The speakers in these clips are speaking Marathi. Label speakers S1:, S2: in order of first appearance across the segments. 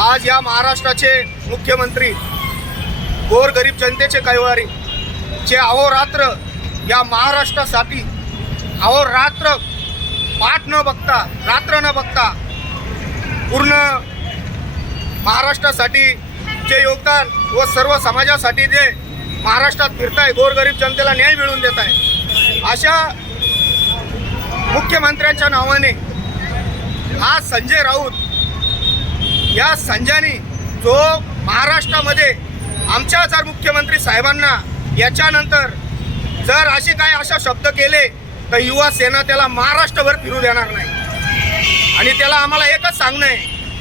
S1: आज या महाराष्ट्राचे मुख्यमंत्री गोरगरीब जनतेचे कैवारी जे अहोरात्र या महाराष्ट्रासाठी अहोरात्र पाठ न बघता रात्र न बघता पूर्ण महाराष्ट्रासाठी जे योगदान व सर्व समाजासाठी जे महाराष्ट्रात फिरताय गोरगरीब जनतेला न्याय मिळवून देत आहे अशा मुख्यमंत्र्यांच्या नावाने आज संजय राऊत या संजयनी जो महाराष्ट्रामध्ये आमच्या जर मुख्यमंत्री साहेबांना याच्यानंतर जर असे काय अशा शब्द केले तर युवा सेना त्याला महाराष्ट्रभर फिरू देणार नाही. आणि त्याला आम्हाला एकच सांगणं आहे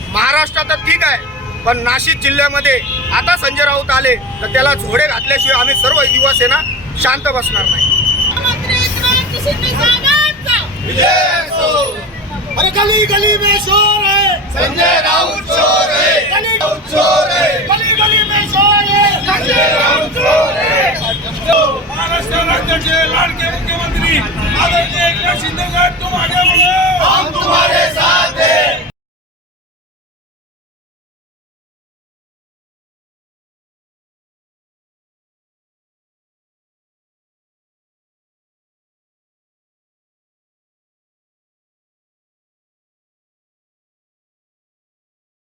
S1: महाराष्ट्रात तर ठीक आहे पण नाशिक जिल्ह्यामध्ये आता संजय राऊत आले तर त्याला झोडे घातल्याशिवाय आम्ही सर्व युवा सेना शांत बसणार नाही
S2: मुख्यमंत्री एकनाथ शिंदे साहेबांचा
S3: अरे गली गली में शोर है।
S4: संजय राऊत चोर है।
S3: गली चोर है। गली गली में शोर है।
S4: संजय राऊत चोर है।
S5: महाराष्ट्र राज्याचे लाडके मुख्यमंत्री आदरणीय एकनाथ शिंदे